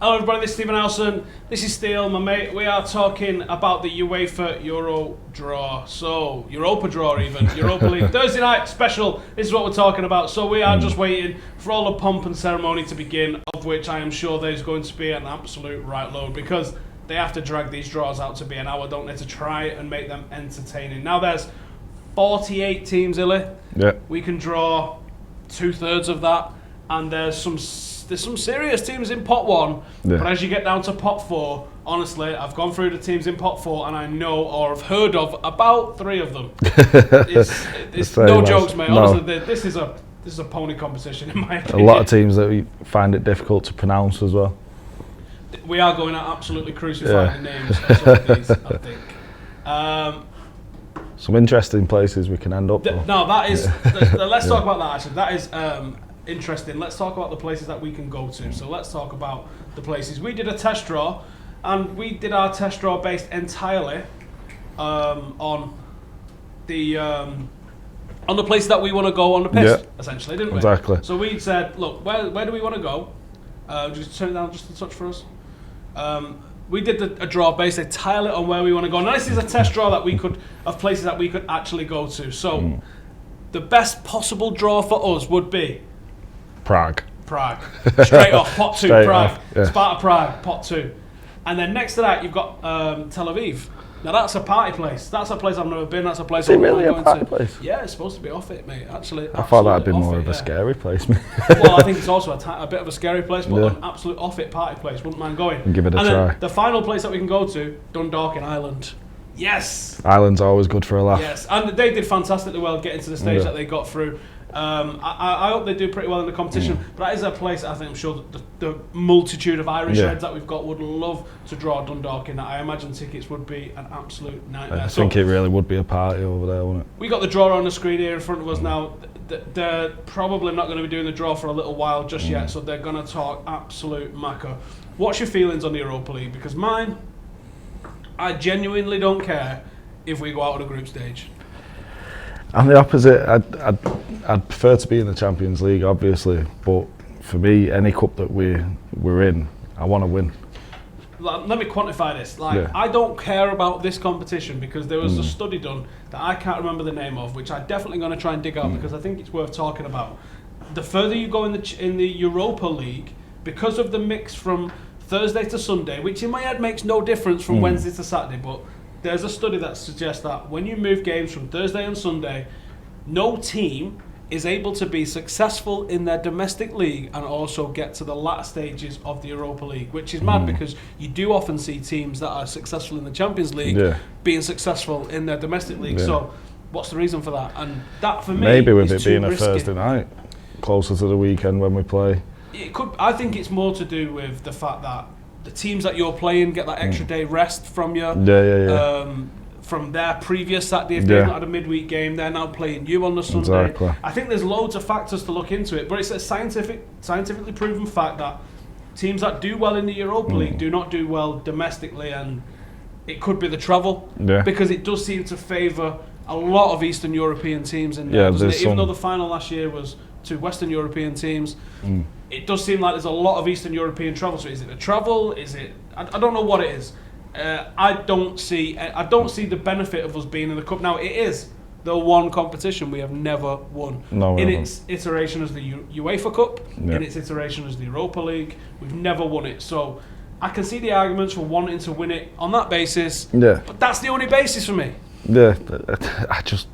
Hello everybody, this is Stephen Nelson. This is Steele, my mate. We are talking about the UEFA Euro draw. So, Europa draw even. Europa League. Thursday night special. This is what we're talking about. So we are just waiting for all the pomp and ceremony to begin, of which I am sure there's going to be an absolute right load, because they have to drag these draws out to be an hour, don't they, to try and make them entertaining. Now there's 48 teams, Illy. Yeah. We can draw 2/3 of that, and there's some serious teams in pot 1, but as you get down to pot 4, honestly, I've gone through the teams in pot 4 and I know or have heard of about 3 of them. It's no jokes, mate. Honestly, this is a pony competition in my opinion. A lot of teams that we find it difficult to pronounce as well. We are going to absolutely crucify the names of some of these, I think. Some interesting places we can end up. No, that is. Let's talk about that. Actually, that is interesting. Let's talk about the places that we can go to. So let's talk about the places. We did a test draw, and we did our test draw based entirely on the places that we want to go on the pitch, essentially, didn't we? Exactly. So we said, look, where do we want to go? Just turn it down just a touch for us. We did a draw based entirely on where we want to go. Now this is a test draw that we could of places that we could actually go to. So the best possible draw for us would be Prague. Straight off, pot 2, Straight Prague. off, yeah. Sparta Prague, pot 2. And then next to that, you've got Tel Aviv. Now that's a party place. That's a place I've never been. That's a place I'm really going a party to. place? Yeah, it's supposed to be off it, mate. Actually, I thought that'd be more of a scary place. Well, I think it's also a bit of a scary place, but an absolute off it party place. Wouldn't mind going. And give it a try. Then the final place that we can go to, Dundalk in Ireland. Yes. Ireland's always good for a laugh. Yes, and they did fantastically well getting to the stage that they got through. I hope they do pretty well in the competition, but that is a place I think I'm sure that the multitude of Irish heads that we've got would love to draw Dundalk in that. I imagine tickets would be an absolute nightmare. I think it really would be a party over there, wouldn't it? We got the draw on the screen here in front of us now. They're probably not going to be doing the draw for a little while just yet, so they're going to talk absolute macca. What's your feelings on the Europa League? Because mine, I genuinely don't care if we go out of the group stage. I'm the opposite. I'd prefer to be in the Champions League, obviously, but for me, any cup that we're in, I want to win. Let me quantify this. I don't care about this competition because there was a study done that I can't remember the name of, which I'm definitely going to try and dig out because I think it's worth talking about. The further you go in the Europa League, because of the mix from Thursday to Sunday, which in my head makes no difference from Wednesday to Saturday, but there's a study that suggests that when you move games from Thursday and Sunday, no team is able to be successful in their domestic league and also get to the latter stages of the Europa League, which is mad because you do often see teams that are successful in the Champions League being successful in their domestic league. So what's the reason for that? And that for me maybe with is it being too a risky. Thursday night, closer to the weekend when we play. It could. I think it's more to do with the fact that the teams that you're playing get that extra day rest from you. From their previous Saturday, if they've not had a midweek game, they're now playing you on the Sunday. Exactly. I think there's loads of factors to look into it, but it's a scientifically proven fact that teams that do well in the Europa League do not do well domestically, and it could be the travel because it does seem to favour a lot of Eastern European teams in there, doesn't it? Even though the final last year was to Western European teams, it does seem like there's a lot of Eastern European travel. So is it the travel? Is it? I don't know what it is. I don't see the benefit of us being in the cup. Now it is the one competition we have never won in its iteration as the UEFA Cup, in its iteration as the Europa League. We've never won it, so I can see the arguments for wanting to win it on that basis. But that's the only basis for me. I just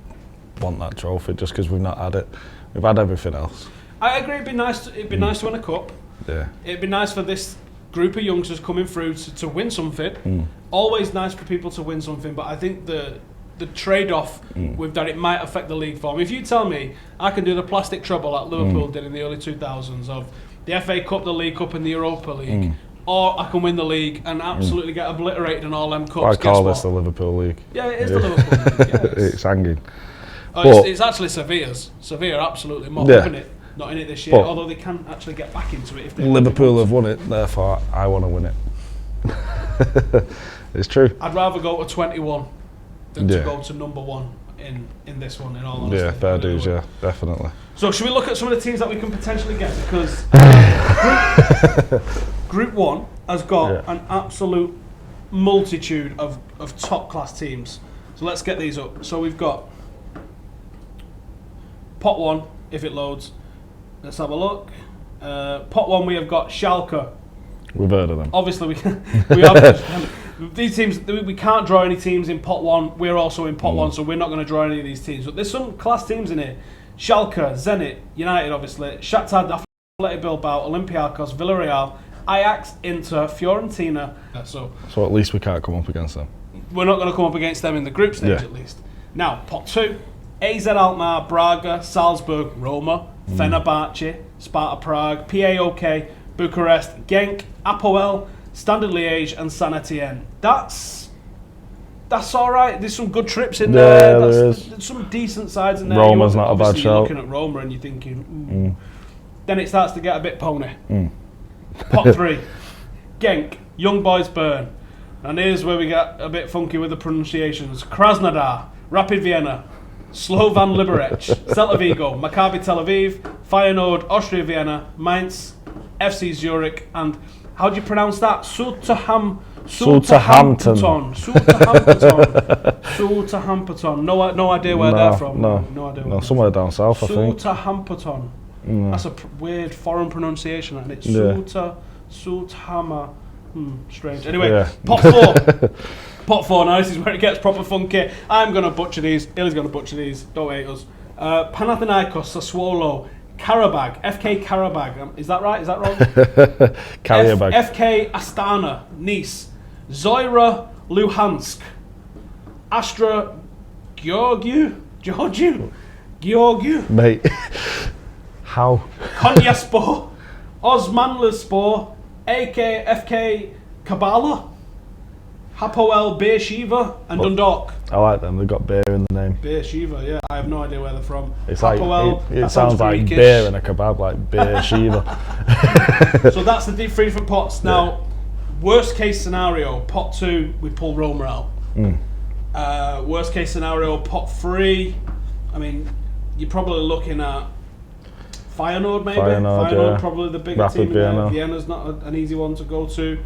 want that trophy just because we've not had it. We've had everything else. I agree. It'd be nice to win a cup. It'd be nice for this group of youngsters coming through to win something. Always nice for people to win something, but I think the trade-off with that, it might affect the league form. If you tell me I can do the plastic treble like Liverpool did in the early 2000s of the FA Cup, the League Cup and the Europa League, or I can win the league and absolutely get obliterated in all them cups. I call this the Liverpool League. Yeah, it is the Liverpool League. Yeah, it's hanging. It's actually Sevilla's. Sevilla absolutely mopped up in it. Not in it this year, although they can actually get back into it if they Liverpool have won it, therefore I want to win it. It's true. I'd rather go to 21 than to go to number 1 in this one, in all honesty. Yeah, fair dues, definitely. So should we look at some of the teams that we can potentially get? Because Group 1, has got an absolute multitude of top class teams. So let's get these up. So we've got pot 1, if it loads. Let's have a look. Pot 1, we have got Schalke. We've heard of them. Obviously, we have these teams. We can't draw any teams in pot 1. We're also in pot 1, so we're not going to draw any of these teams. But there's some class teams in here. Schalke, Zenit, United, obviously, Shakhtar, Athletic Bilbao, Olympiacos, Villarreal, Ajax, Inter, Fiorentina. So at least we can't come up against them. We're not going to come up against them in the group stage, at least. Now, pot 2, AZ Alkmaar, Braga, Salzburg, Roma, Fenerbahce, Sparta Prague, PAOK, Bucharest, Genk, Apoel, Standard Liège, and Saint Etienne. That's all right. There's some good trips in there. There's some decent sides in there. Roma's not a bad shout. You're looking at Roma and you're thinking, Then it starts to get a bit pony. Pot 3, Genk, Young Boys Bern. And here's where we get a bit funky with the pronunciations. Krasnodar, Rapid Vienna, Slovan Liberec, Celta Vigo, Maccabi Tel Aviv, Feyenoord, Austria Vienna, Mainz, FC Zurich, and how do you pronounce that? Southampton. No idea where they're from. No idea. No, somewhere down south, I think. Southampton. That's a weird foreign pronunciation, and it's Southampton. Strange. Anyway, pot 4. Pot 4, now this is where it gets proper funky. I'm going to butcher these. Illy's going to butcher these. Don't hate us. Panathinaikos, Sassuolo, Karabag, FK Karabag. Is that right? Is that wrong? Karabag. FK Astana, Nice, Zoira, Luhansk, Astra, Georgiou. Mate, how? Konyaspor, Osmanlıspor, FK Kabbalah, Hapoel Beersheva, and Dundalk. I like them. They've got beer in the name. Beersheva, yeah. I have no idea where they're from. It's Hapoel, like it sounds like Greekish. beer and a kebab, like Beersheva. So that's the 3 different pots. Now, worst case scenario, pot 2, we pull Roma out. Worst case scenario, pot 3. I mean, you're probably looking at Feyenoord, maybe. Feyenoord, probably the bigger Rapid team. Vienna. Vienna's not an easy one to go to.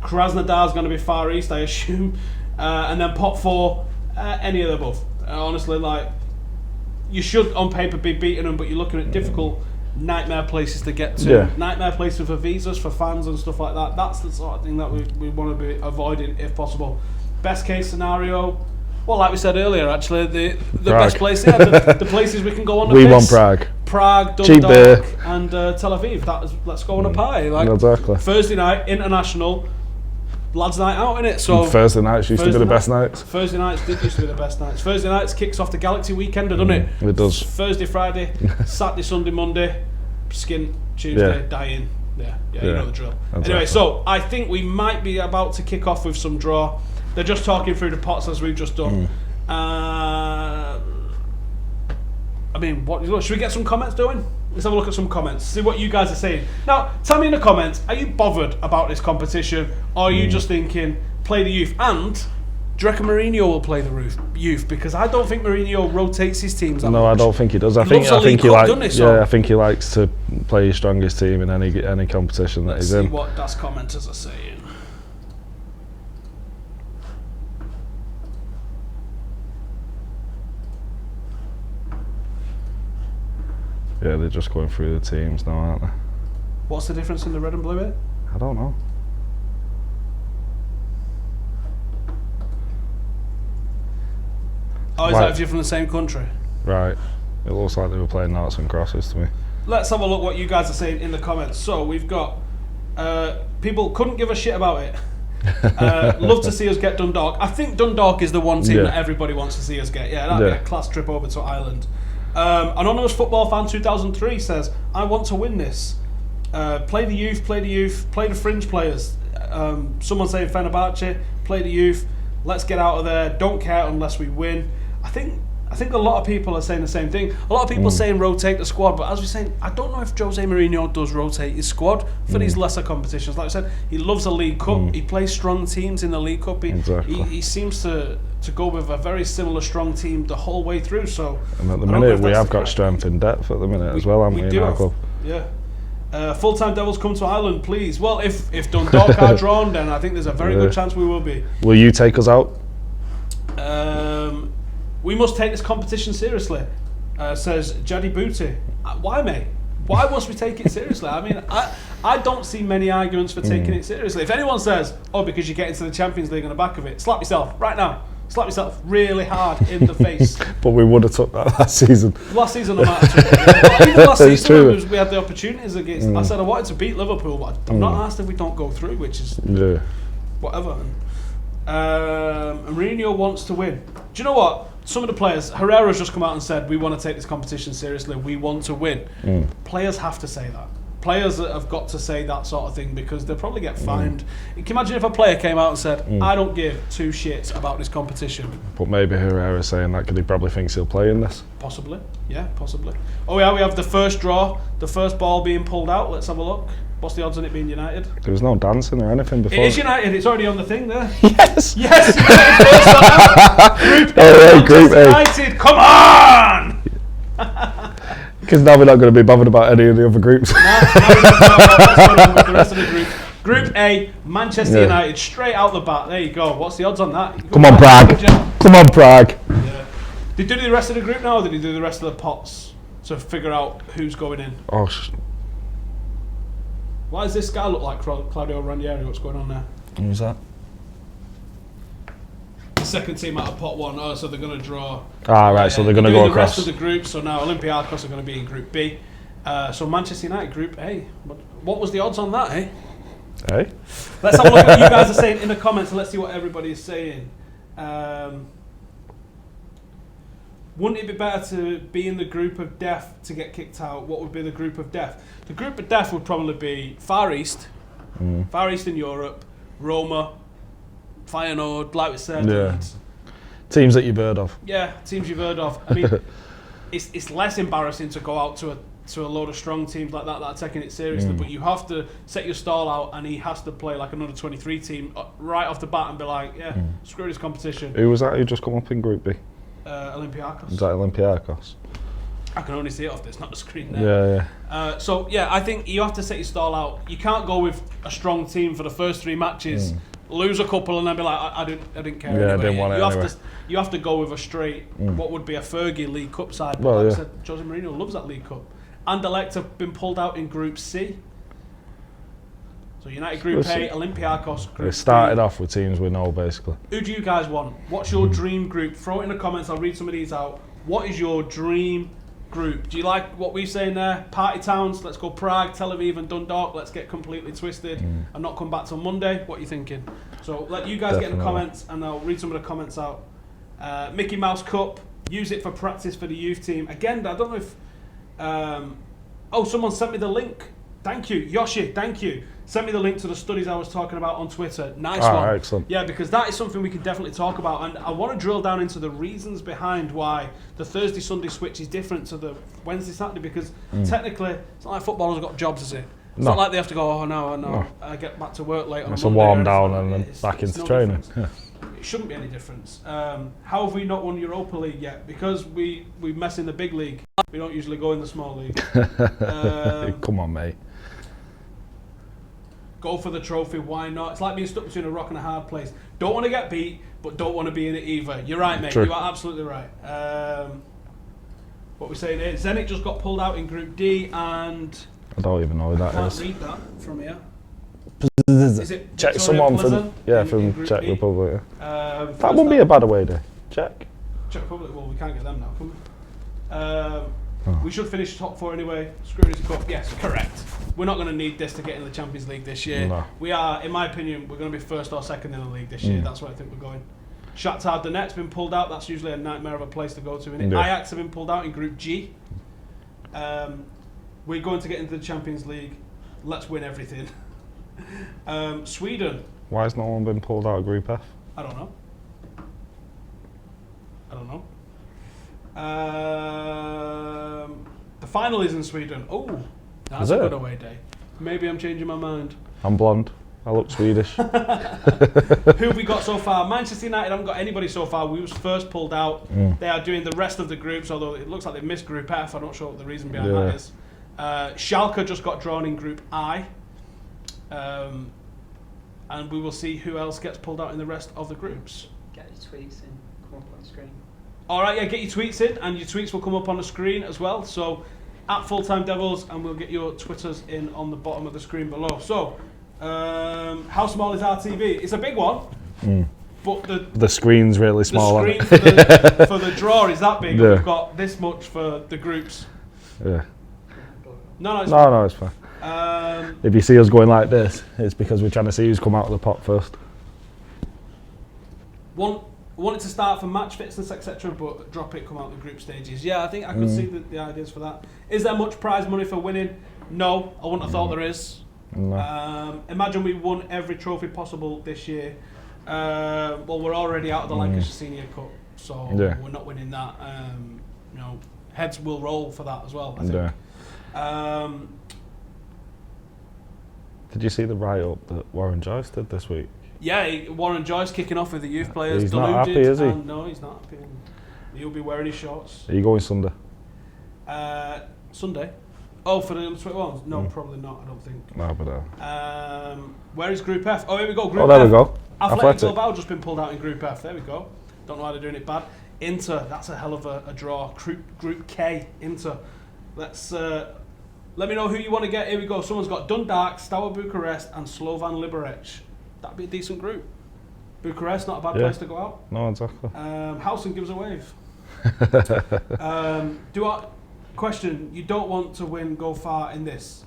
Krasnodar's going to be Far East, I assume. And then pot 4, any of the above. Honestly, like, you should on paper be beating them, but you're looking at difficult nightmare places to get to. Nightmare places for visas, for fans and stuff like that. That's the sort of thing that we want to be avoiding if possible. Best case scenario, well, like we said earlier, actually, the best place, the places we can go on the We piss. want Prague. Prague, Cheap Dundalk, and Tel Aviv. Let's go on a party. Like, exactly. Thursday night, international, lads' night out, innit? So Thursday nights used to be the best nights. Thursday nights did used to be the best nights. Thursday nights kicks off the Galaxy weekend, doesn't it? It does. Thursday, Friday, Saturday, Sunday, Monday, skin, Tuesday, dying. Yeah, you know the drill. Exactly. Anyway, so I think we might be about to kick off with some draw. They're just talking through the pots as we've just done. I mean, should we get some comments doing? Let's have a look at some comments, see what you guys are saying. Now, tell me in the comments, are you bothered about this competition, or are you just thinking, play the youth? And do you reckon Mourinho will play the youth? Because I don't think Mourinho rotates his teams that much. No, I don't think he does. I think he likes to play his strongest team in any competition that he's in. Let's see what DAS commenters are saying. Yeah, they're just going through the teams now, aren't they? What's the difference in the red and blue here? I don't know. Oh, is that if you're from the same country? Right. It looks like they were playing noughts and crosses to me. Let's have a look what you guys are saying in the comments. So we've got people couldn't give a shit about it. Love to see us get Dundalk. I think Dundalk is the one team that everybody wants to see us get. Yeah, that'd be a class trip over to Ireland. Anonymous Football Fan 2003 says, I want to win this. Play the youth, play the fringe players. Someone saying Fenerbahce, play the youth, let's get out of there, don't care unless we win. I think a lot of people are saying the same thing. A lot of people are saying rotate the squad, but as we're saying, I don't know if Jose Mourinho does rotate his squad for these lesser competitions. Like I said, he loves a League Cup, he plays strong teams in the League Cup, he seems to go with a very similar strong team the whole way through. So, and at the minute we have got strength in depth at the minute as well, haven't we, in our club? Yeah. Full-time Devils come to Ireland, please. Well, if Dundalk are drawn, then I think there's a very good chance we will be. Will you take us out? We must take this competition seriously, says Jaddy Booty. Why, mate? Why must we take it seriously? I mean, I don't see many arguments for taking it seriously. If anyone says, oh, because you get into the Champions League on the back of it, slap yourself right now. Slap yourself really hard in the face. But we would have took that last season. Last season, I might have took it. Even last season, we had the opportunities against. I said I wanted to beat Liverpool, but I'm not asked if we don't go through, which is whatever. And Mourinho wants to win. Do you know what? Some of the players, Herrera's just come out and said, we want to take this competition seriously, we want to win. Players have to say that. Players have got to say that sort of thing because they'll probably get fined. Can you imagine if a player came out and said, I don't give two shits about this competition? But maybe Herrera's saying that because he probably thinks he'll play in this. Possibly, yeah, possibly. Oh yeah, we have the first draw, the first ball being pulled out. Let's have a look. What's the odds on it being United? There was no dancing or anything before. It is United, it's already on the thing there. Yes! Yes! Group A, United, come on! Because now we're not going to be bothered about any of the other groups. What's going on with the rest of the group? Group A, Manchester United, straight out the bat. There you go. What's the odds on that? Come on, Prague. Come on, Prague. Yeah. Did you do the rest of the group now, or did you do the rest of the pots to figure out who's going in? Oh, why does this guy look like Claudio Ranieri? What's going on there? who's that? The second team out of pot one. Oh, so they're going to draw. Right, so they're going to go across. The rest of the group. So now Olympiacos are going to be in Group B. So Manchester United Group A. What was the odds on that, eh? Hey? Let's have a look at what you guys are saying in the comments and let's see what everybody is saying. Wouldn't it be better to be in the group of death to get kicked out? What would be the group of death? The group of death would probably be Far East, Far Eastern Europe, Roma, Feyenoord, like we said. Yeah. Teams that you've heard of. Yeah, teams you've heard of. I mean, it's less embarrassing to go out to a load of strong teams like that are taking it seriously, but you have to set your stall out and he has to play like another 23 team right off the bat and be like, screw this competition. Who was that who just come up in Group B? Olympiacos. Is that Olympiacos? I can only see it off this, not the screen there. Yeah. I think you have to set your stall out. You can't go with a strong team for the first 3 matches, lose a couple and then be like, I didn't care anyway. I didn't want it anyway. You have to go with a straight, what would be a Fergie League Cup side. But like I said, Jose Mourinho loves that League Cup. Anderlecht have been pulled out in Group C. So United Group A, Olympiacos Group B. It started off with teams we know, basically. Who do you guys want? What's your dream group? Throw it in the comments, I'll read some of these out. What is your dream group? Do you like what we're saying there? Party towns, let's go Prague, Tel Aviv and Dundalk, let's get completely twisted and not come back till Monday. What are you thinking? So let you guys get in the comments and I'll read some of the comments out. Mickey Mouse Cup, use it for practice for the youth team. Again, I don't know if... someone sent me the link. Thank you, Yoshi, thank you. Send me the link to the studies I was talking about on Twitter. Nice one. Excellent. Yeah, because that is something we can definitely talk about. And I want to drill down into the reasons behind why the Thursday-Sunday switch is different to the Wednesday-Saturday. Because technically, it's not like footballers have got jobs, is it? It's not like they have to go, no. I get back to work late on It's Monday. a warm down and then back into training. It shouldn't be any difference. How have we not won Europa League yet? Because we mess in the big league. We don't usually go in the small league. Come on, mate. Go for the trophy, why not? It's like being stuck between a rock and a hard place. Don't want to get beat, but don't want to be in it either. You're right, mate. True. You are absolutely right. What we're saying here, Zenit just got pulled out in Group D, and I don't even know who that is. I can't read that from here. Is it check someone from Czech Republic? That wouldn't be a bad away day. Czech Republic. Well, we can't get them now, can we? We should finish top 4 anyway. Screw this cup. Yes, correct. We're not going to need this to get in the Champions League this year. No. We are, in my opinion, we're going to be first or second in the league this year. That's where I think we're going. Shakhtar Donetsk's been pulled out. That's usually a nightmare of a place to go to. Yeah. Ajax have been pulled out in Group G. We're going to get into the Champions League. Let's win everything. Sweden. Why has no one been pulled out of Group F? I don't know. The final is in Sweden. Oh, that's a good away day. Maybe I'm changing my mind. I'm blonde. I look Swedish. Who have we got so far? Manchester United haven't got anybody so far. We was first pulled out. They are doing the rest of the groups, although it looks like they missed Group F. I'm not sure what the reason behind that is. Schalke just got drawn in Group I. And we will see who else gets pulled out in the rest of the groups. Get your tweets in, come up on the screen. Alright, yeah, get your tweets in, and your tweets will come up on the screen as well. So, at FullTimeDEVILS, and we'll get your Twitters in on the bottom of the screen below. So, how small is our TV? It's a big one, but the screen's really small. The screen for the draw is that big, and we've got this much for the groups. Yeah. No, it's fine. If you see us going like this, it's because we're trying to see who's come out of the pot first. Wanted to start for match fitness, etc., but drop it, come out the group stages. Yeah, I think I could see the ideas for that. Is there much prize money for winning? No, I wouldn't have thought there is. No. Imagine we won every trophy possible this year. Well, we're already out of the Lancashire Senior Cup, so we're not winning that. Heads will roll for that as well, I think. Did you see the write-up that Warren Joyce did this week? Yeah, Warren Joyce kicking off with the youth players. He's not happy, is he? No, he's not happy. He'll be wearing his shorts. Are you going Sunday? Sunday? Oh, for the Under-21s? No, probably not, I don't think. No, but where is Group F? Oh, here we go, Group F. Oh, there we go. Athletic Bilbao just been pulled out in Group F. There we go. Don't know why they're doing it bad. Inter, that's a hell of a draw. Group K, Inter. Let's... let me know who you want to get. Here we go. Someone's got Dundalk, Steaua Bucharest, and Slovan Liberec. That'd be a decent group. Bucharest, not a bad place to go out. No, exactly. Howson gives a wave. Question, you don't want to go far in this.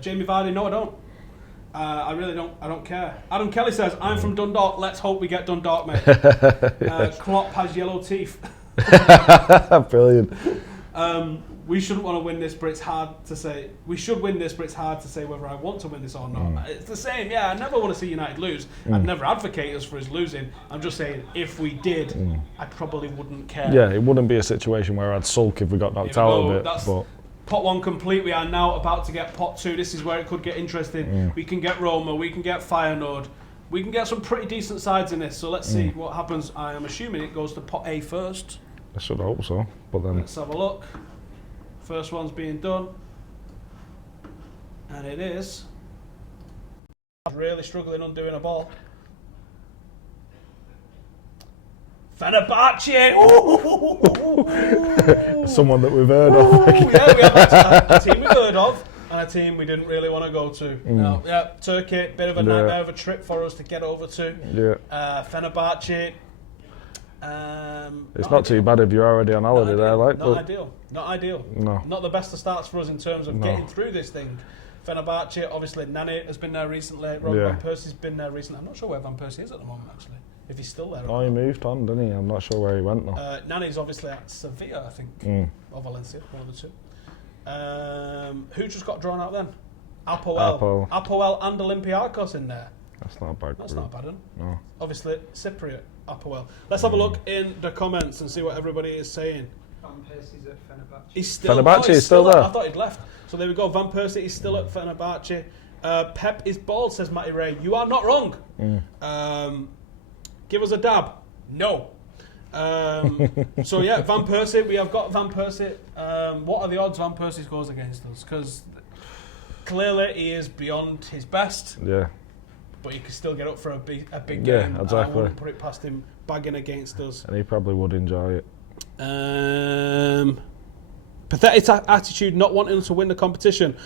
Jamie Vardy, no I don't. I really don't. I don't care. Adam Kelly says, I'm from Dundalk, let's hope we get Dundalk, mate. Klopp has yellow teeth. Brilliant. We shouldn't want to win this, but it's hard to say. We should win this, but it's hard to say whether I want to win this or not. It's the same. Yeah, I never want to see United lose. I'd never advocate us for us losing. I'm just saying, if we did, I probably wouldn't care. Yeah, it wouldn't be a situation where I'd sulk if we got knocked out of it. But pot 1 complete. We are now about to get pot 2. This is where it could get interesting. We can get Roma. We can get Feyenoord. We can get some pretty decent sides in this. So let's see what happens. I am assuming it goes to pot A first. I should hope so. But then let's have a look. First one's being done, and it is. Really struggling undoing a ball. Fenerbahce! Someone that we've heard of. Yeah, we have a team we've heard of, and a team we didn't really want to go to. No, yeah, Turkey, bit of a nightmare of a trip for us to get over to. Yeah. Fenerbahce. It's not too bad if you're already on holiday there, like. Not ideal. Not ideal. No. Not the best of starts for us in terms of getting through this thing. Fenerbahce, obviously, Nani has been there recently. Van Persie's been there recently. I'm not sure where Van Persie is at the moment, actually. If he's still there. Oh, he moved on, didn't he? I'm not sure where he went now. Nani's obviously at Sevilla, I think, or Valencia, one of the two. Who just got drawn out then? Apoel and Olympiacos in there. That's not a bad. That's not a bad one. No. Obviously, Cypriot, Apoel. Let's have a look in the comments and see what everybody is saying. Van Persie's at Fenerbahce. He's still. Fenerbahce is still there. I thought he'd left. So there we go. Van Persie is still at Fenerbahce. Pep is bald, says Matty Ray. You are not wrong. Give us a dab. No. So yeah, Van Persie. We have got Van Persie. What are the odds Van Persie scores against us? Because clearly he is beyond his best. Yeah. But he could still get up for a big game. Yeah, exactly. I wouldn't put it past him bagging against us. And he probably would enjoy it. Pathetic attitude, not wanting to win the competition.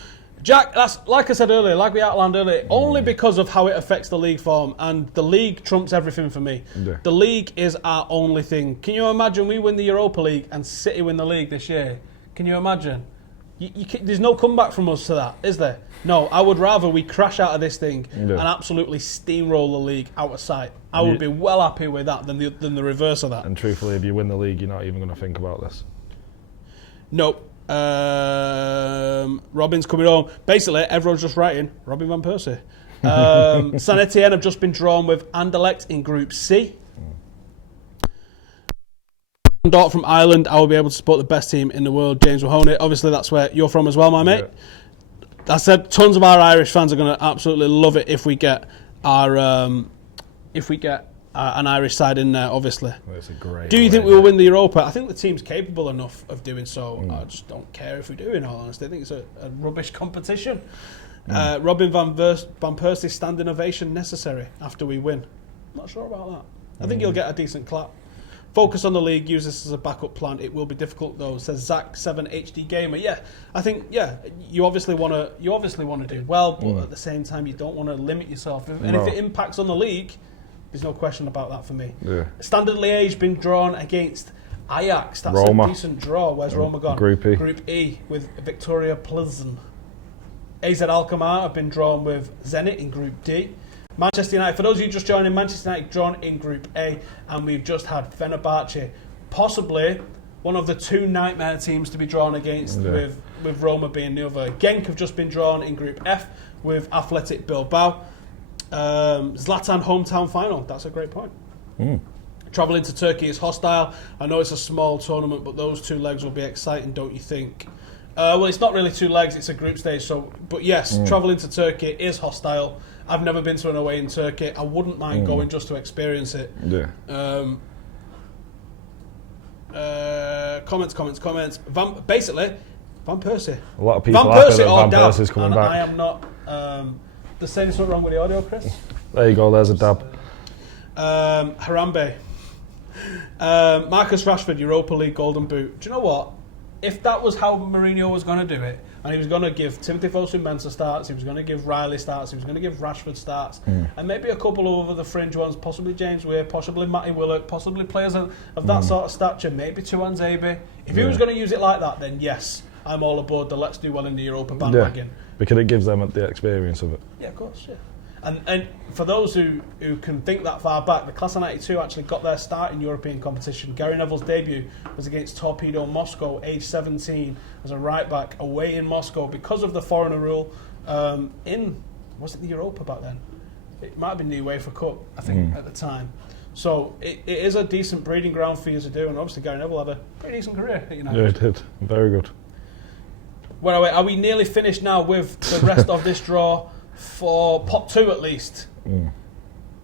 Jack, that's like I said earlier, like we outlined earlier, only because of how it affects the league form, and the league trumps everything for me. Yeah. The league is our only thing. Can you imagine we win the Europa League and City win the league this year? Can you imagine? There's no comeback from us to that, is there? No, I would rather we crash out of this thing and absolutely steamroll the league out of sight. I would be well happier with that than the reverse of that. And truthfully, if you win the league, you're not even going to think about this. Nope. Robin's coming home. Basically, everyone's just writing Robin Van Persie. Saint Etienne have just been drawn with Anderlecht in Group C. Dort from Ireland, I will be able to support the best team in the world, James Mahoney. Obviously, that's where you're from as well, my mate. I said tons of our Irish fans are going to absolutely love it if we get our an Irish side in there, obviously. That's a great. Do you think we will win the Europa? I think the team's capable enough of doing so. I just don't care if we do, in all honesty. I think it's a rubbish competition. Robin Van Persie's standing ovation necessary after we win. Not sure about that. I think you'll get a decent clap. Focus on the league, use this as a backup plan. It will be difficult though, says Zach7 HD Gamer. Yeah, I think you obviously want to do well, but at the same time you don't want to limit yourself. And if it impacts on the league, there's no question about that for me. Yeah. Standard Liège been drawn against Ajax. That's Roma. A decent draw. Where's Roma gone? Group E. Group E with Victoria Plzen. AZ Alkmaar have been drawn with Zenit in Group D. Manchester United, for those of you just joining, Manchester United drawn in Group A, and we've just had Fenerbahce, possibly one of the two nightmare teams to be drawn against, with Roma being the other. Genk have just been drawn in Group F with Athletic Bilbao. Zlatan hometown final, that's a great point. Travelling to Turkey is hostile. I know it's a small tournament, but those two legs will be exciting, don't you think? Well, it's not really two legs, it's a group stage. But yes, travelling to Turkey is hostile. I've never been to an away in Turkey. I wouldn't mind going just to experience it. Yeah. Comments. Van Persie. A lot of people are happy that Van Persie's coming back. I am not. There's saying something wrong with the audio, Chris. There you go. There's a dab. Harambe. Marcus Rashford, Europa League Golden Boot. Do you know what? If that was how Mourinho was going to do it, and he was going to give Timothy Fosu-Mensah starts, he was going to give Riley starts, he was going to give Rashford starts, and maybe a couple over the fringe ones, possibly James Weir, possibly Matty Willock, possibly players of that sort of stature, maybe Tuanzebe. If he was going to use it like that, then yes, I'm all aboard the let's do well in the Europa bandwagon. Because it gives them the experience of it. Yeah, of course, yeah. And for those who can think that far back, the Class of 92 actually got their start in European competition. Gary Neville's debut was against Torpedo Moscow, age 17, as a right-back, away in Moscow because of the foreigner rule. Was it the Europa back then? It might have been the UEFA Cup, I think, at the time. So it is a decent breeding ground for you to do, and obviously Gary Neville had a pretty decent career at United. Yeah, he did. Very good. Where are we nearly finished now with the rest of this draw? For pot 2 at least.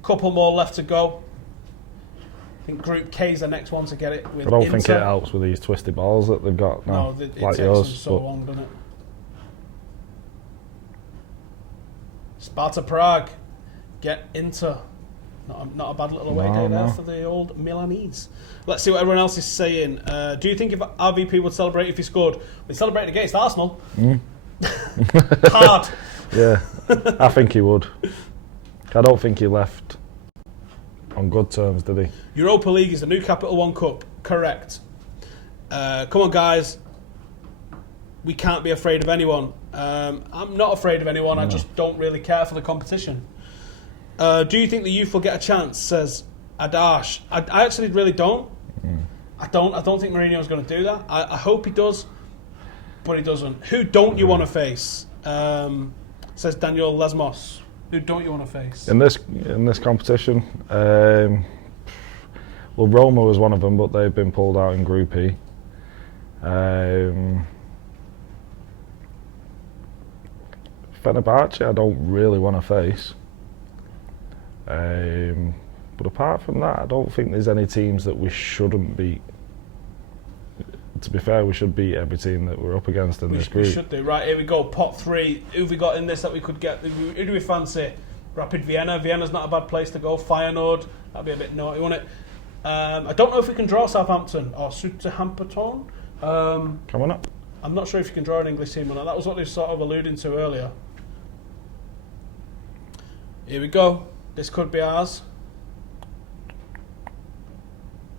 Couple more left to go. I think Group K is the next one to get it with I don't Inter. think it helps with these twisty balls that they've got now. No, it like takes yours, them so long, doesn't it? Sparta Prague get Inter. Not a bad little away day there for the old Milanese. Let's see what everyone else is saying. Do you think if RVP would celebrate if he scored? We'd celebrate against Arsenal. Hard. Yeah, I think he would. I don't think he left on good terms, did he? Europa League is the new Capital One Cup. Correct. Come on, guys. We can't be afraid of anyone. I'm not afraid of anyone. I just don't really care for the competition. Do you think the youth will get a chance? Says Adash. I actually really don't. I don't think Mourinho's going to do that. I hope he does, but he doesn't. Who don't you want to face? Says Daniel Lesmos. Who don't you want to face? In this competition, well, Roma was one of them, but they've been pulled out in Group E. Fenerbahce, I don't really want to face. But apart from that, I don't think there's any teams that we shouldn't beat. To be fair, we should beat every team that we're up against in this group. We should do. Right, here we go. Pot 3. Who have we got in this that we could get? Who do we fancy? Rapid Vienna. Vienna's not a bad place to go. Feyenoord. That'd be a bit naughty, wouldn't it? I don't know if we can draw Southampton or Southampton. Coming up. I'm not sure if you can draw an English team or not. That was what they were sort of alluding to earlier. Here we go. This could be ours.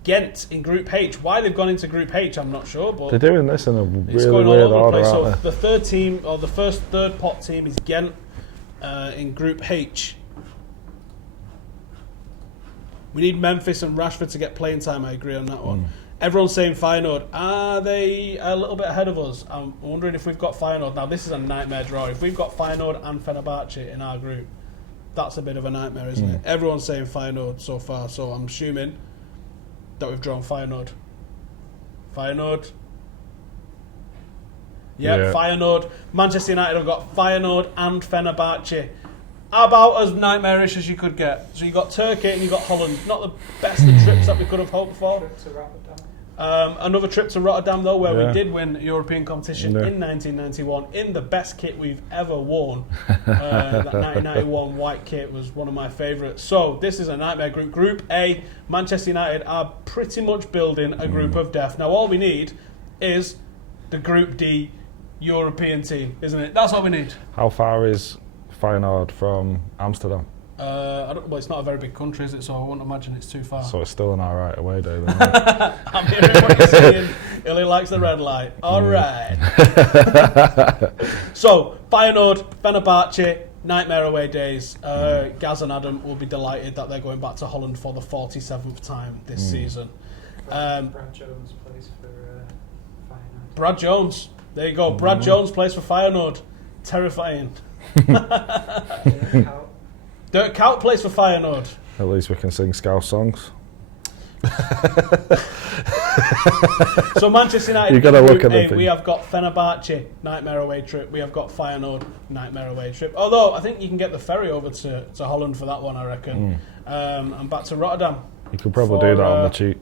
Ghent in Group H. Why they've gone into Group H, I'm not sure, but they're doing this in a really going all weird over order. The place. So the third team, or the third pot team, is Ghent in Group H. We need Memphis and Rashford to get playing time. I agree on that one. Everyone's saying Feyenoord. Are they a little bit ahead of us? I'm wondering if we've got Feyenoord. Now this is a nightmare draw. If we've got Feyenoord and Fenerbahce in our group, that's a bit of a nightmare, isn't it? Everyone's saying Feyenoord so far, so I'm assuming that we've drawn Feyenoord. Yeah, Feyenoord. Manchester United have got Feyenoord and Fenerbahce about as nightmarish as you could get. So you got Turkey and you got Holland. Not the best of trips that we could have hoped for. Trip to Rotterdam. Another trip to Rotterdam though, where we did win a European competition in 1991 in the best kit we've ever worn. That 1991 white kit was one of my favourites. So this is a nightmare group. Group A, Manchester United are pretty much building a group of death. Now all we need is the Group D European team, isn't it? That's all we need. How far is Feyenoord from Amsterdam? Well, it's not a very big country, is it? So I wouldn't imagine it's too far. So it's still an alright away day then. I'm hearing what you're saying. Illy likes the red light. All right. So, Feyenoord, Fenerbahce, nightmare away days. Gaz and Adam will be delighted that they're going back to Holland for the 47th time this season. Brad Jones plays for Feyenoord. Brad Jones. There you go. Brad Jones plays for Feyenoord. Terrifying. Dirk Kuyt plays for Feyenoord. At least we can sing Scouse songs. So Manchester United, You gotta look at the thing. We have got Fenerbahce, nightmare away trip. We have got Feyenoord, nightmare away trip. Although I think you can get the ferry over to Holland for that one, I reckon. And back to Rotterdam. You could probably do that on the cheap.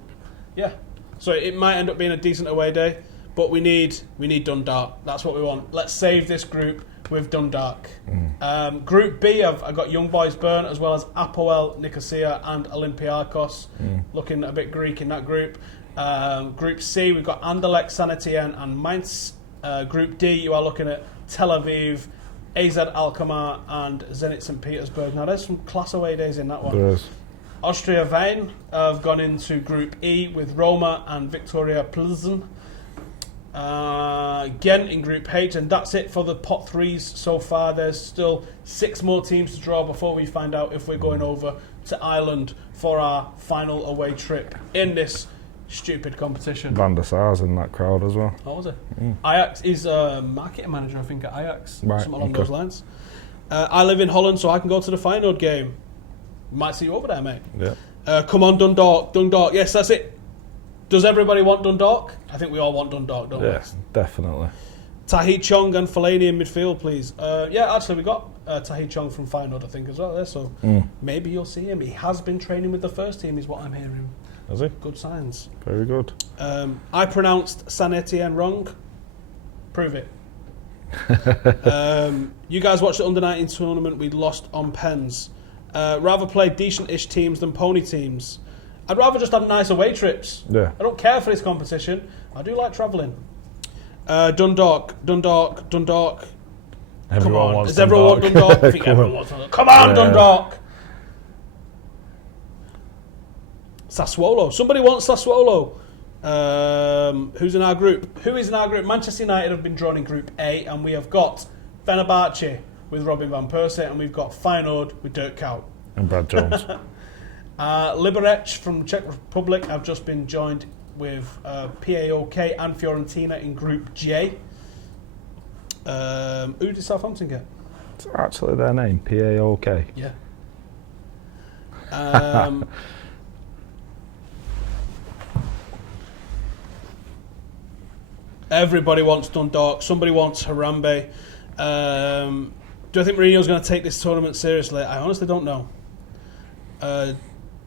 Yeah. So it might end up being a decent away day, but we need Dundalk. That's what we want. Let's save this group with Dundalk. Group B, I've got Young Boys Bern as well as Apoel, Nicosia and Olympiakos. Looking a bit Greek in that group. Group C, we've got Anderlecht, Saint Etienne and Mainz. Group D, you are looking at Tel Aviv, AZ Alkmaar and Zenit St. Petersburg. Now there's some class away days in that one. There is. Austria Wien have gone into Group E with Roma and Victoria Plzen. Ghent in Group H, and that's it for the pot threes so far. There's still 6 more teams to draw before we find out if we're going over to Ireland for our final away trip in this stupid competition. Van der Sar's in that crowd as well. Oh, was it? Ajax is a marketing manager, I think, at Ajax. Right, Something along those lines. I live in Holland, so I can go to the Feyenoord game. Might see you over there, mate. Yeah. Come on, Dundalk. Dundalk, yes, that's it. Does everybody want Dundalk? I think we all want Dundalk, don't we? Yes, definitely. Tahith Chong and Fellaini in midfield, please. Yeah, actually, we got Tahith Chong from Feyenoord, I think, as well there. So maybe you'll see him. He has been training with the first team, is what I'm hearing. Has he? Good signs. Very good. I pronounced Saint Etienne wrong. Prove it. You guys watched the under-19 tournament. We lost on pens. Rather play decent-ish teams than pony teams. I'd rather just have nice away trips. Yeah. I don't care for this competition. I do like travelling. Dundalk. Everyone Come on. wants Does everyone want Dundalk? I think everyone wants Dundalk. Come on, Dundalk! Sassuolo. Somebody wants Sassuolo. Who's in our group? Who is in our group? Manchester United have been drawn in Group A, and we have got Fenerbahce with Robin van Persie, and we've got Feyenoord with Dirk Kuyt. And Brad Jones. Liberec from Czech Republic have just been joined with PAOK and Fiorentina in Group J. Who did Southampton get? It's actually their name, PAOK. Yeah. Everybody wants Dundalk. Somebody wants Harambe. Do I think Mourinho's going to take this tournament seriously? I honestly don't know.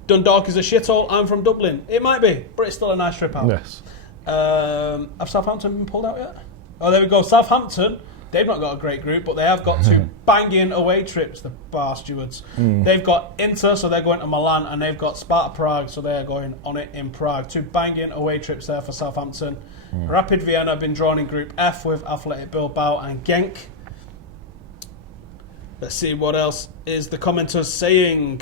Dundalk is a shithole. I'm from Dublin. It might be, but it's still a nice trip out. Yes. Have Southampton been pulled out yet? Oh, there we go. Southampton, they've not got a great group, but they have got 2 banging away trips, the bar stewards. They've got Inter, so they're going to Milan, and they've got Sparta Prague, so they're going on it in Prague. 2 banging away trips there for Southampton. Rapid Vienna have been drawn in Group F with Athletic Bilbao and Genk. Let's see what else is the commenters saying.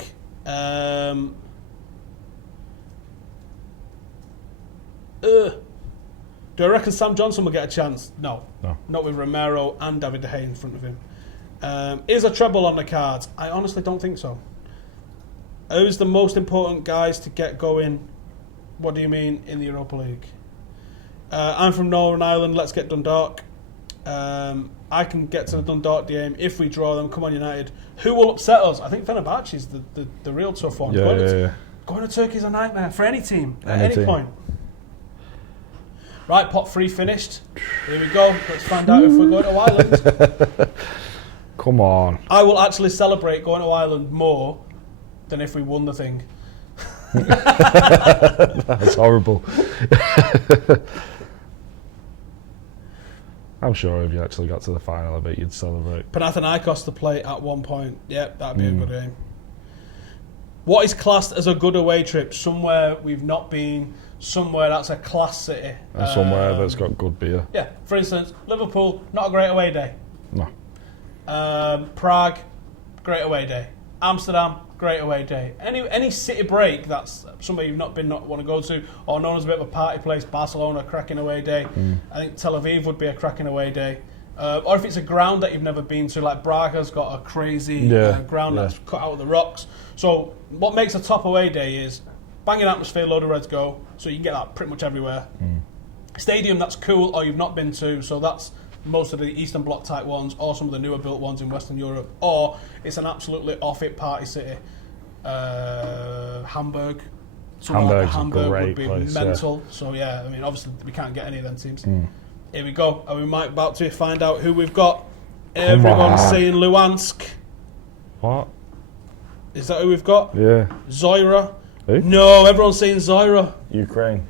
Do I reckon Sam Johnson will get a chance? No. Not with Romero and David De Gea in front of him. Is a treble on the cards? I honestly don't think so. Who's the most important guys to get going? What do you mean in the Europa League? I'm from Northern Ireland. Let's get Dundalk. I can get to the Dundalk game if we draw them. Come on, United. Who will upset us? I think Fenerbahce is the real tough one. Going to Turkey is a nightmare for any team at any point. Right, pot 3 finished. Here we go. Let's find out if we're going to Ireland. Come on. I will actually celebrate going to Ireland more than if we won the thing. That's horrible. I'm sure if you actually got to the final of it, you'd celebrate. Panathinaikos to play at one point. Yep, that'd be a good game. What is classed as a good away trip? Somewhere we've not been, somewhere that's a class city. And somewhere that's got good beer. Yeah, for instance, Liverpool, not a great away day. No. Prague, great away day. Amsterdam, great away day. Any city break that's somewhere you've not want to go to, or known as a bit of a party place. Barcelona, cracking away day. I think Tel Aviv would be a cracking away day. Or if it's a ground that you've never been to, like Braga's got a crazy ground that's cut out of the rocks. So what makes a top away day is banging atmosphere, load of Reds go, so you can get that pretty much everywhere. Stadium that's cool or you've not been to, so that's most of the Eastern Bloc type ones, or some of the newer built ones in Western Europe, or it's an absolutely off-it party city. Hamburg. Hamburg's Hamburg a great would be place, mental. So yeah, I mean, obviously we can't get any of them teams. Here we go, and we might about to find out who we've got. Everyone's saying Luhansk. What? Is that who we've got? Yeah. Zoira. Who? No, everyone's saying Zoira. Ukraine.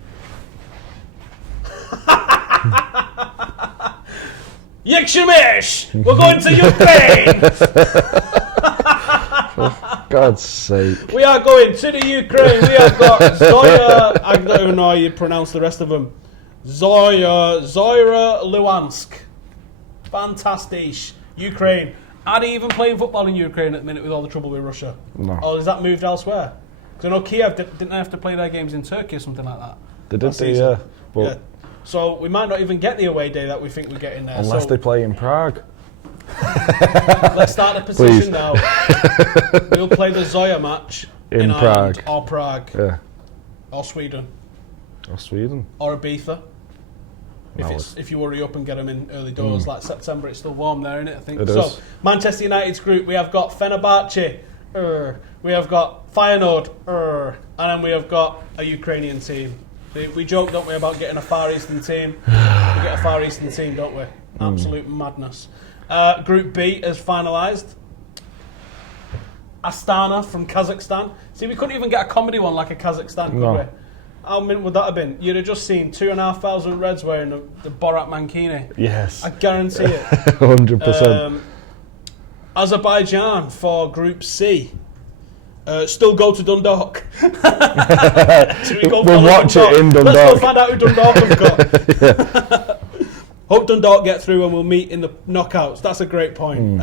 Yikshamish! We're going to Ukraine! For God's sake. We are going to the Ukraine. We have got Zoya. I don't even know how you pronounce the rest of them. Zoira Luhansk. Fantastic. Ukraine. Are they even playing football in Ukraine at the minute with all the trouble with Russia? No. Or is that moved elsewhere? Because I know Kiev didn't have to play their games in Turkey or something like that. They did do, yeah. But yeah. So we might not even get the away day that we think we're getting there. Unless they play in Prague. Let's start the position now. We'll play the Zoya match in Prague. Ireland or Prague. Yeah. Or Sweden. Or Sweden. Or Ibiza. No, If you hurry up and get them in early doors, like September, it's still warm there, isn't it? I think it so. Is. Manchester United's group, we have got Fenerbahce, we have got Feyenoord, and then we have got a Ukrainian team. We joke, don't we, about getting a Far Eastern team? We get a Far Eastern team, don't we? Absolute madness. Group B is finalised. Astana from Kazakhstan. See, we couldn't even get a comedy one like a Kazakhstan, could we? How mint would that have been? You'd have just seen 2,500 Reds wearing the Borat Mankini. Yes. I guarantee it. 100%. Azerbaijan for Group C. Still go to Dundalk. We'll watch it in Dundalk. Let's go find out who Dundalk have got. Hope Dundalk get through and we'll meet in the knockouts. That's a great point.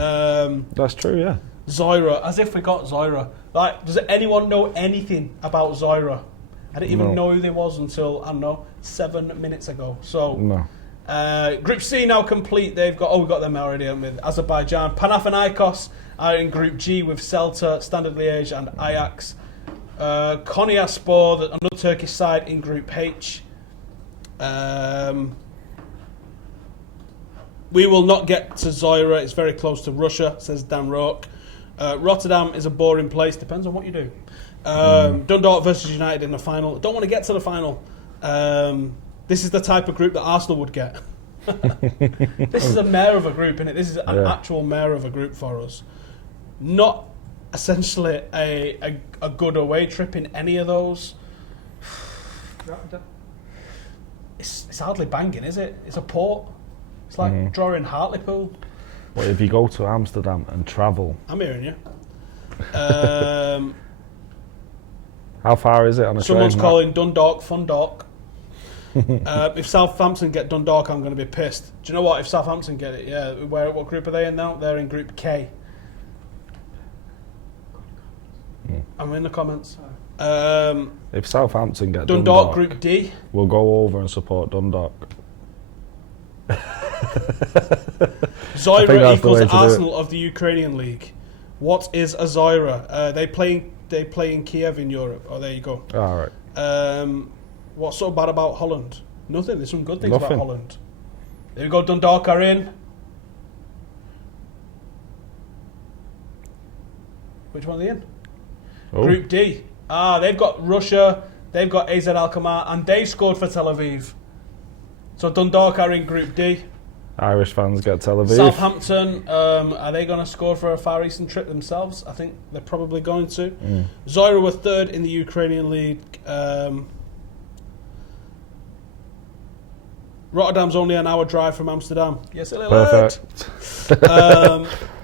That's true, yeah. Zoira, as if we got Zoira. Like, does anyone know anything about Zoira? I didn't even know who they was until, I don't know, 7 minutes ago. So, Group C now complete. They've got, we got them already, haven't we? Azerbaijan. Panathinaikos are in Group G with Celta, Standard Liège and Ajax. Konyaspor, another Turkish side, in Group H. We will not get to Zoira. It's very close to Russia, says Dan Rourke. Rotterdam is a boring place. Depends on what you do. Dundalk versus United in the final. Don't want to get to the final. This is the type of group that Arsenal would get. This is a mare of a group, isn't it? This is an actual mare of a group for us. Not essentially a good away trip in any of those. It's hardly banging, is it? It's a port. It's like drawing Hartlepool. Well, if you go to Amsterdam and travel... I'm hearing you. How far is it on a Someone's train? calling Dundalk Fundalk. If Southampton get Dundalk, I'm going to be pissed. Do you know what? If Southampton get it, what group are they in now? They're in Group K. I'm in the comments. If Southampton get Dundalk Group D. We'll go over and support Dundalk. Zoira equals Arsenal of the Ukrainian League. What is a Zoira? They play in Kiev in Europe. Oh, there you go. All right. What's so bad about Holland? Nothing. There's some good things about Holland. There we go. Dundalk are in. Which one are they in? Oh. Group D. They've got Russia. They've got AZ Alkmaar, and they scored for Tel Aviv. So Dundalk are in Group D. Irish fans get Tel Aviv. Southampton, are they going to score for a Far Eastern trip themselves? I think they're probably going to. Zoya were third in the Ukrainian league. Rotterdam's only an hour drive from Amsterdam. Yes, it is. Perfect.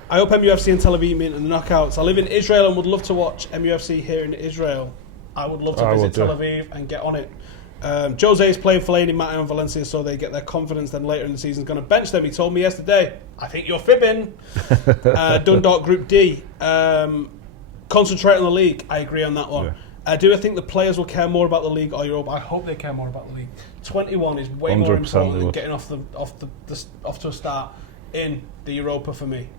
I hope MUFC and Tel Aviv meet in the knockouts. I live in Israel and would love to watch MUFC here in Israel. I would love to visit Tel Aviv and get on it. Jose is playing Fellaini, Mata and Valencia so they get their confidence, then later in the season is going to bench them. He told me yesterday. I think you're fibbing. Dundalk Group D. Concentrate on the league. I agree on that one. Do I think the players will care more about the league or Europa? I hope they care more about the league. 21 is way more important than getting off to a start in the Europa for me.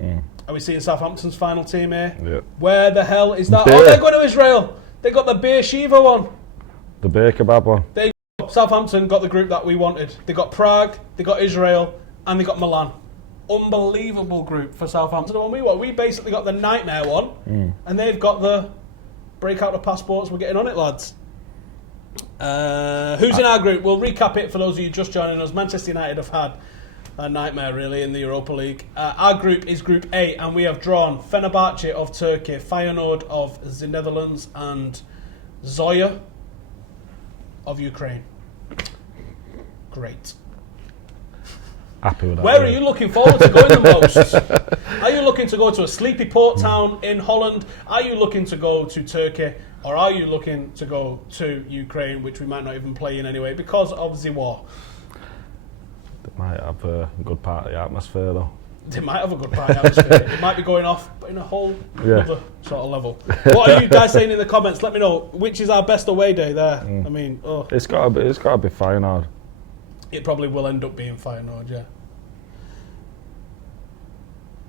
Are we seeing Southampton's final team here? Yeah. Where the hell is that? Oh, they're going to Israel. They got the Beer Shiva one. The Beer Kebab one. They Southampton got the group that we wanted. They got Prague, they got Israel, and they got Milan. Unbelievable group for Southampton. The one we want. We basically got the nightmare one, and they've got the break out the passports. We're getting on it, lads. Who's in our group? We'll recap it for those of you just joining us. Manchester United have had a nightmare, really, in the Europa League. Our group is Group A, and we have drawn Fenerbahce of Turkey, Feyenoord of the Netherlands, and Zoya of Ukraine. Great. Happy with that. Where are you looking forward to going the most? Are you looking to go to a sleepy port town in Holland? Are you looking to go to Turkey? Or are you looking to go to Ukraine, which we might not even play in anyway, because of the war? They might have a good party atmosphere, though. They might have a good party atmosphere. It might be going off in a whole other sort of level. What are you guys saying in the comments? Let me know. Which is our best away day there? I mean, it's got to be Feyenoord. It probably will end up being Feyenoord, yeah.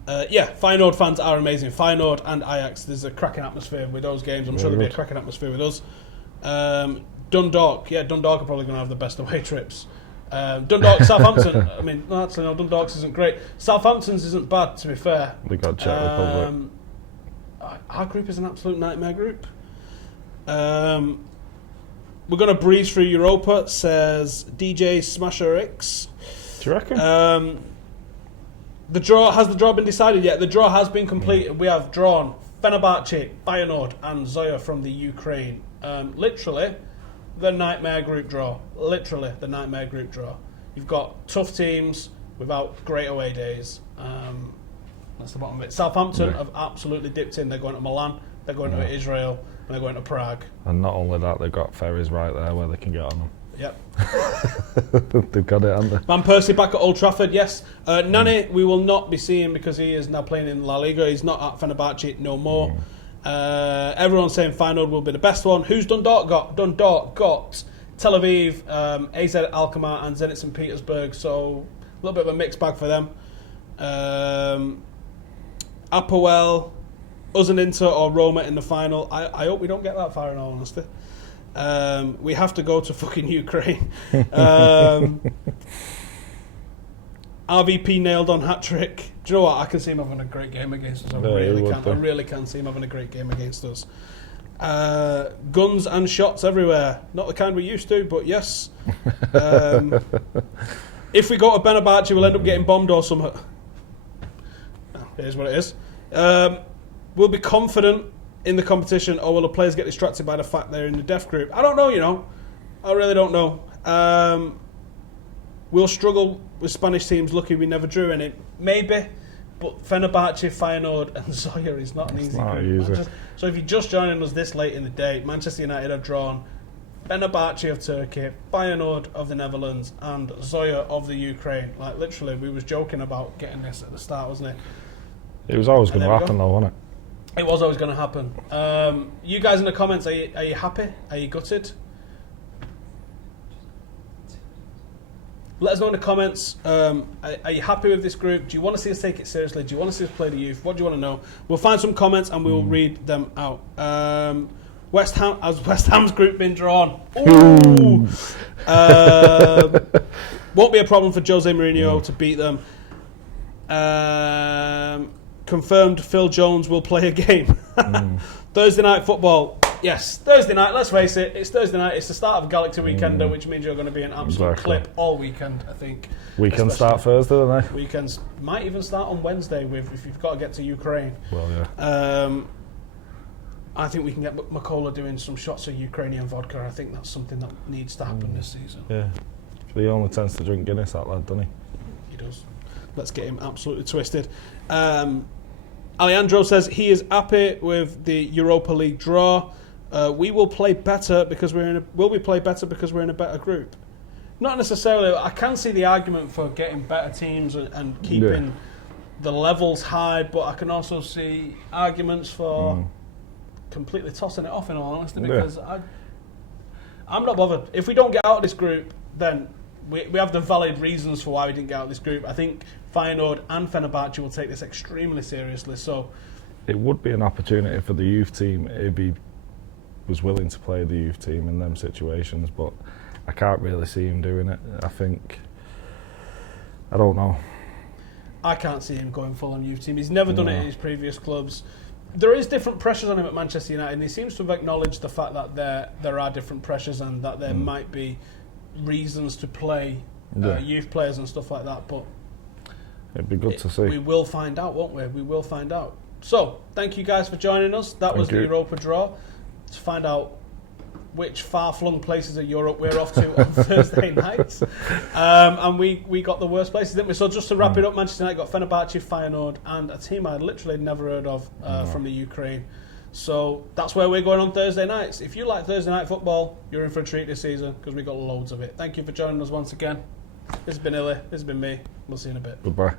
Feyenoord fans are amazing. Feyenoord and Ajax, there's a cracking atmosphere with those games. I'm sure there'll be a cracking atmosphere with us. Dundalk are probably going to have the best away trips. Dundalk, Southampton. I mean, no, actually, no, Dundalk's isn't great. Southampton's isn't bad, to be fair. We got Czech Republic. Our group is an absolute nightmare group. We're going to breeze through Europa, says DJ Smasher X. Do you reckon? The draw been decided yet? The draw has been completed. We have drawn Fenerbahce, Feyenoord, and Zoya from the Ukraine. Literally, the nightmare group draw. Literally, the nightmare group draw. You've got tough teams without great away days. That's the bottom of it. Southampton have absolutely dipped in. They're going to Milan, they're going to Israel, and they're going to Prague. And not only that, they've got ferries right there where they can get on them. Yep. They've got it, haven't they? Van Persie back at Old Trafford, yes. Nani, we will not be seeing because he is now playing in La Liga. He's not at Fenerbahce no more. Everyone's saying Feyenoord will be the best one. Who's Dundalk got? Dundalk got Tel Aviv, AZ Alkmaar, and Zenit St. Petersburg. So a little bit of a mixed bag for them. Apoel, us and Inter or Roma in the final. I hope we don't get that far in all honesty. We have to go to fucking Ukraine. RVP nailed on hat-trick. Do you know what? I can see him having a great game against us. I really can see him having a great game against us. Guns and shots everywhere. Not the kind we're used to, but yes. If we go to Fenerbahce, we'll end up getting bombed or something. It is what it is. We'll be confident in the competition, or will the players get distracted by the fact they're in the death group? I don't know, you know. I really don't know. We'll struggle with Spanish teams. Lucky we never drew any. Maybe, but Fenerbahce, Feyenoord and Zoya is not an easy group. So if you're just joining us this late in the day, Manchester United have drawn Fenerbahce of Turkey, Feyenoord of the Netherlands and Zoya of the Ukraine. Like literally, we was joking about getting this at the start, wasn't it? It was always going to happen though, wasn't it? It was always going to happen. You guys in the comments, are you happy? Are you gutted? Let us know in the comments. Are you happy with this group? Do you want to see us take it seriously? Do you want to see us play the youth? What do you want to know? We'll find some comments and we will read them out. West Ham's group been drawn? Ooh. Won't be a problem for Jose Mourinho to beat them. Confirmed Phil Jones will play a game. Thursday night football. Yes, Thursday night, let's face it, it's Thursday night, it's the start of a Galaxy Weekender, which means you're going to be an absolute clip all weekend, I think. Weekends start Thursday, don't they? Weekends might even start on Wednesday if you've got to get to Ukraine. Well, yeah. I think we can get McCullough doing some shots of Ukrainian vodka. I think that's something that needs to happen this season. Yeah. He only tends to drink Guinness, that lad, doesn't he? He does. Let's get him absolutely twisted. Alejandro says he is happy with the Europa League draw. We will play better because will we play better because we're in a better group? Not necessarily. I can see the argument for getting better teams and keeping the levels high, but I can also see arguments for completely tossing it off, in all honesty, because I'm not bothered. If we don't get out of this group, then we have the valid reasons for why we didn't get out of this group. I think Feyenoord and Fenerbahce will take this extremely seriously. So it would be an opportunity for the youth team if he was willing to play the youth team in them situations, but I can't really see him doing it. I don't know. I can't see him going full on youth team. He's never done it in his previous clubs. There is different pressures on him at Manchester United, and he seems to have acknowledged the fact that there are different pressures and that there might be reasons to play youth players and stuff like that, but it'd be good to see. We will find out, won't we? We will find out. So, thank you guys for joining us. That was the Europa draw. To find out which far-flung places of Europe we're off to on Thursday nights. And we got the worst places, didn't we? So just to wrap it up, Manchester United got Fenerbahce, Feyenoord, and a team I'd literally never heard of from the Ukraine. So that's where we're going on Thursday nights. If you like Thursday night football, you're in for a treat this season because we got loads of it. Thank you for joining us once again. This has been Illy. This has been me. We'll see you in a bit. Goodbye.